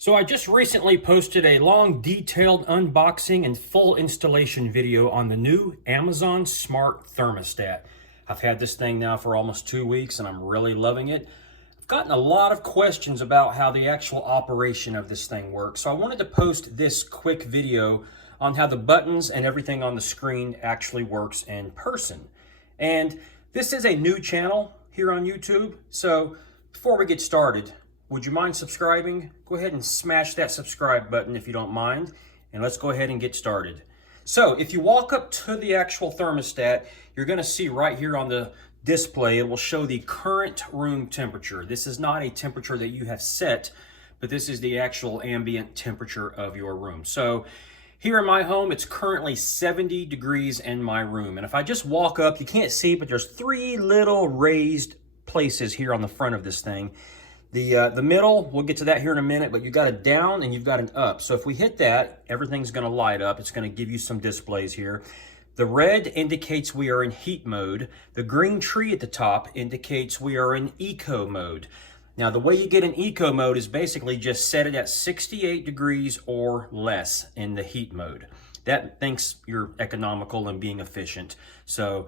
So I just recently posted a long detailed unboxing and full installation video on the new Amazon Smart Thermostat. I've had this thing now for almost 2 weeks and I'm really loving it. I've gotten a lot of questions about how the actual operation of this thing works. So I wanted to post this quick video on how the buttons and everything on the screen actually works in person. And this is a new channel here on YouTube. So before we get started, would you mind subscribing? Go ahead and smash that subscribe button if you don't mind, and let's go ahead and get started. So if you walk up to the actual thermostat, you're gonna see right here on the display, it will show the current room temperature. This is not a temperature that you have set, but this is the actual ambient temperature of your room. So here in my home, it's currently 70 degrees in my room. And if I just walk up, you can't see, but there's 3 little raised places here on the front of this thing. The middle, we'll get to that here in a minute, but you've got a down and you've got an up. So if we hit that, everything's gonna light up. It's gonna give you some displays here. The red indicates we are in heat mode. The green tree at the top indicates we are in eco mode. Now, the way you get in eco mode is basically just set it at 68 degrees or less in the heat mode. That thinks you're economical and being efficient. So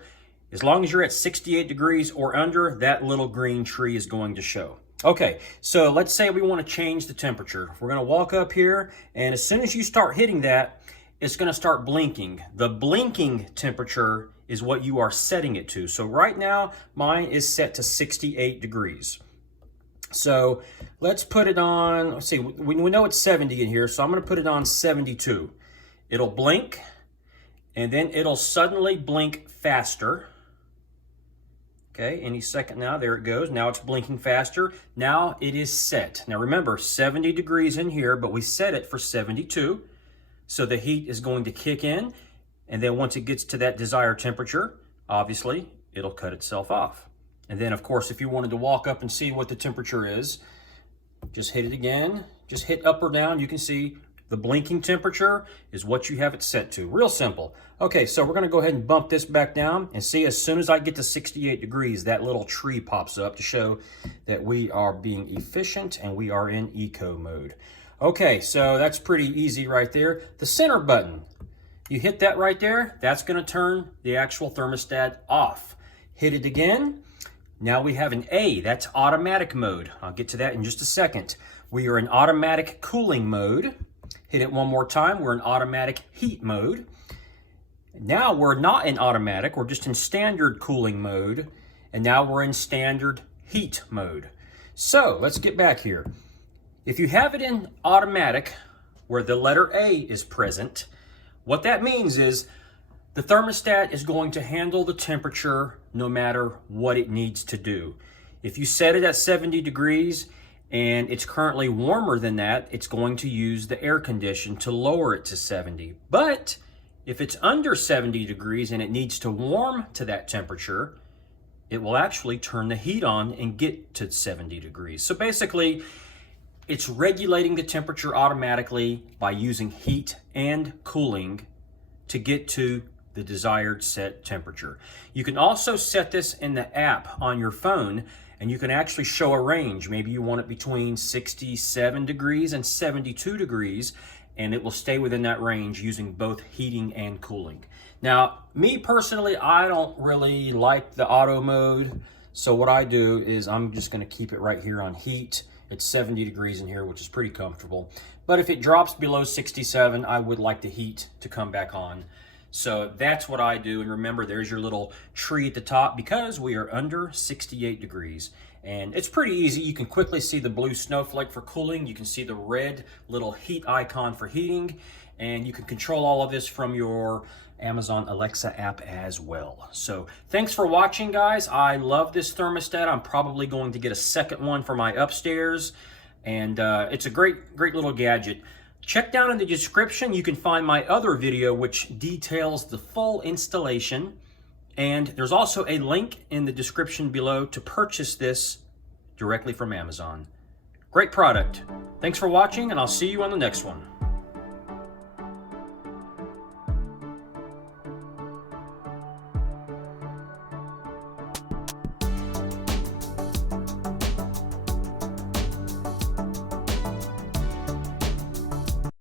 as long as you're at 68 degrees or under, that little green tree is going to show. Okay, so let's say we want to change the temperature. We're going to walk up here, and as soon as you start hitting that, it's going to start blinking. The blinking temperature is what you are setting it to. So right now, mine is set to 68 degrees. So let's put it on, let's see, we know it's 70 in here, so I'm going to put it on 72. It'll blink, and then it'll suddenly blink faster. Okay, any second now, there it goes. Now it's blinking faster. Now it is set. Now remember, 70 degrees in here, but we set it for 72. So the heat is going to kick in, and then once it gets to that desired temperature, obviously, it'll cut itself off. And then, of course, if you wanted to walk up and see what the temperature is, just hit it again. Just hit up or down. You can see the blinking temperature is what you have it set to. Real simple. Okay, so we're going to go ahead and bump this back down and see as soon as I get to 68 degrees, that little tree pops up to show that we are being efficient and we are in eco mode. Okay, so that's pretty easy right there. The center button, you hit that right there, that's going to turn the actual thermostat off. Hit it again. Now we have an A, that's automatic mode. I'll get to that in just a second. We are in automatic cooling mode. Hit it one more time, we're in automatic heat mode. Now we're not in automatic, we're just in standard cooling mode. And now we're in standard heat mode. So let's get back here. If you have it in automatic, where the letter A is present, what that means is the thermostat is going to handle the temperature no matter what it needs to do. If you set it at 70 degrees, and it's currently warmer than that, it's going to use the air condition to lower it to 70. But if it's under 70 degrees and it needs to warm to that temperature, it will actually turn the heat on and get to 70 degrees. So basically, it's regulating the temperature automatically by using heat and cooling to get to the desired set temperature. You can also set this in the app on your phone, and you can actually show a range. Maybe you want it between 67 degrees and 72 degrees, and it will stay within that range using both heating and cooling. Now, me personally, I don't really like the auto mode. So what I do is I'm just gonna keep it right here on heat. It's 70 degrees in here, which is pretty comfortable. But if it drops below 67, I would like the heat to come back on. So that's what I do. And remember, there's your little tree at the top because we are under 68 degrees. And it's pretty easy. You can quickly see the blue snowflake for cooling. You can see the red little heat icon for heating. And you can control all of this from your Amazon Alexa app as well. So thanks for watching, guys. I love this thermostat. I'm probably going to get a second one for my upstairs. And it's a great little gadget. Check down in the description, you can find my other video which details the full installation. And there's also a link in the description below to purchase this directly from Amazon. Great product. Thanks for watching, and I'll see you on the next one.